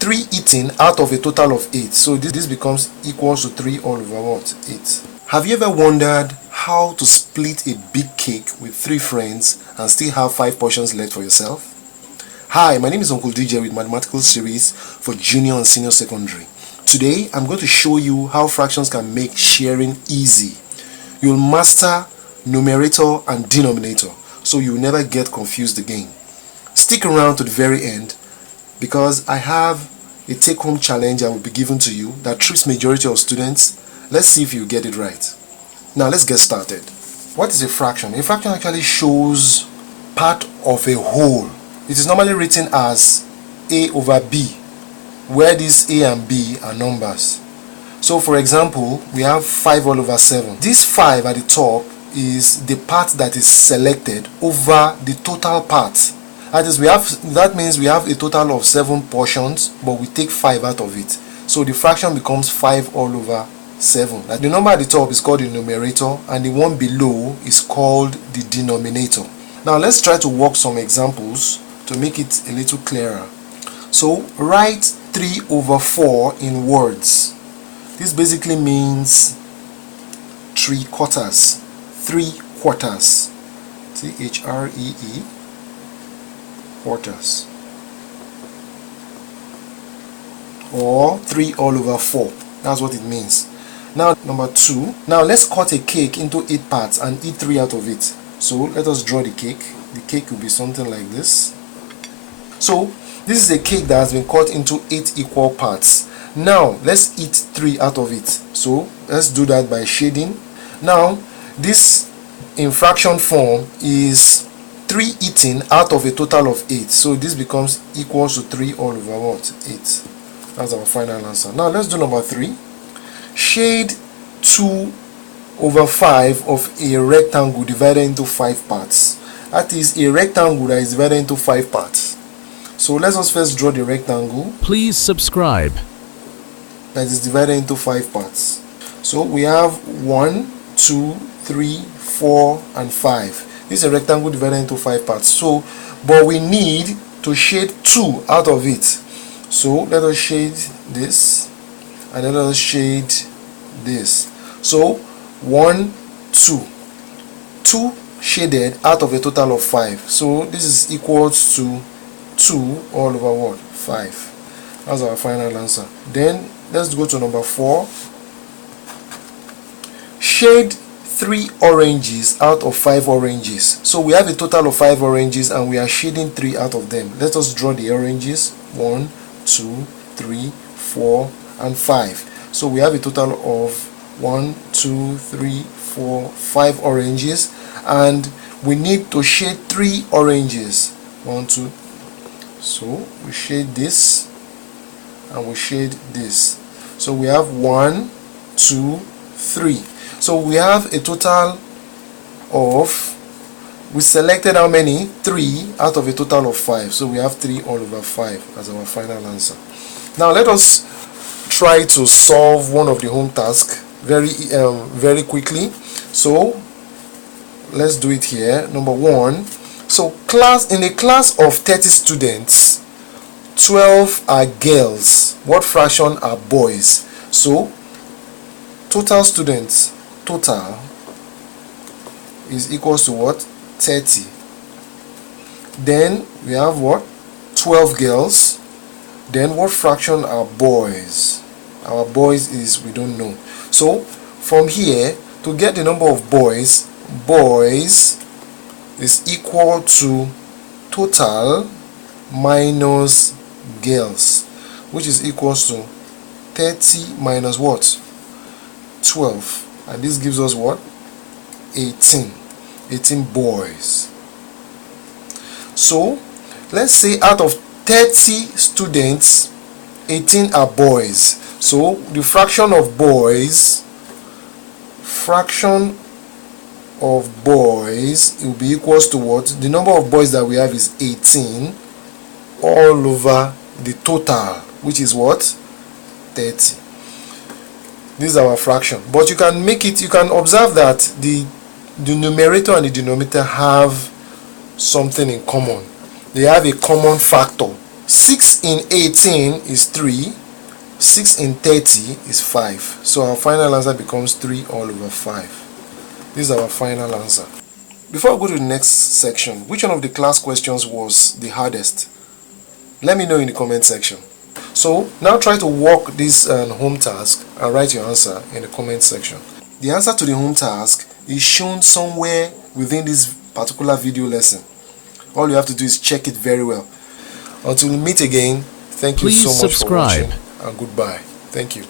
3 eaten out of a total of 8. So this becomes equals to 3 all over what? 8. Have you ever wondered how to split a big cake with 3 friends and still have 5 portions left for yourself? Hi, my name is Uncle DJ with Mathematical Series for Junior and Senior Secondary. Today, I'm going to show you how fractions can make sharing easy. You'll master numerator and denominator, so you'll never get confused again. Stick around to the very end, because I have a take-home challenge I will be giving to you that trips majority of students. Let's see if you get it right. Now let's get started. What is a fraction? A fraction actually shows part of a whole. It is normally written as a over b, where these a and b are numbers. So for example, we have 5 all over 7. This 5 at the top is the part that is selected over the total part. That means we have a total of 7 portions, but we take 5 out of it. So the fraction becomes 5 all over 7. The number at the top is called the numerator, and the one below is called the denominator. Now let's try to work some examples to make it a little clearer. So write 3 over 4 in words. This basically means 3 quarters. 3 quarters. T-H-R-E-E. Quarters. Or 3 all over 4. That's what it means. Now number 2. Now let's cut a cake into 8 parts and eat 3 out of it. So let us draw the cake. The cake will be something like this. So this is a cake that has been cut into 8 equal parts. Now let's eat 3 out of it. So let's do that by shading. Now this in fraction form is 3 eaten out of a total of 8. So this becomes equals to 3 all over what? 8. That's our final answer. Now let's do number 3. Shade 2 over 5 of a rectangle divided into 5 parts. That is a rectangle that is divided into 5 parts. So let us first draw the rectangle. Please subscribe. That is divided into 5 parts. So we have 1, 2, 3, 4, and 5. This is a rectangle divided into 5 parts. So, but we need to shade 2 out of it. So let us shade this, and let us shade this. So 1, 2. 2 shaded out of a total of 5. So this is equals to 2 all over what? 5. That's our final answer. Then let's go to number 4. Shade 3 oranges out of 5 oranges. So we have a total of 5 oranges and we are shading 3 out of them. Let us draw the oranges. 1, 2, 3, 4, and 5. So we have a total of 1, 2, 3, 4, 5 oranges, and we need to shade 3 oranges. 1, 2. So we shade this and we shade this. So we have 1, 2, 3. So we have a total of, we selected how many? 3 out of a total of 5. So we have 3 all over 5 as our final answer. Now let us try to solve one of the home tasks very quickly. So let's do it here. Number 1. So in a class of 30 students, 12 are girls. What fraction are boys? So total students, total is equals to what? 30. Then we have what? 12 girls. Then what fraction are boys? Our boys is, we don't know. So from here, to get the number of boys is equal to total minus girls, which is equals to 30 minus what? 12. And this gives us what? 18 boys. So let's say out of 30 students, 18 are boys. So the fraction of boys will be equals to what? The number of boys that we have is 18 all over the total, which is what? 30. This is our fraction. But you can make it, you can observe that the numerator and the denominator have something in common. They have a common factor. 6 in 18 is 3. 6 in 30 is 5. So our final answer becomes 3 all over 5. This is our final answer. Before I go to the next section, which one of the class questions was the hardest? Let me know in the comment section. So now try to work this home task and write your answer in the comment section. The answer to the home task is shown somewhere within this particular video lesson. All you have to do is check it very well. Until we meet again, thank you so much for watching, and goodbye. Thank you.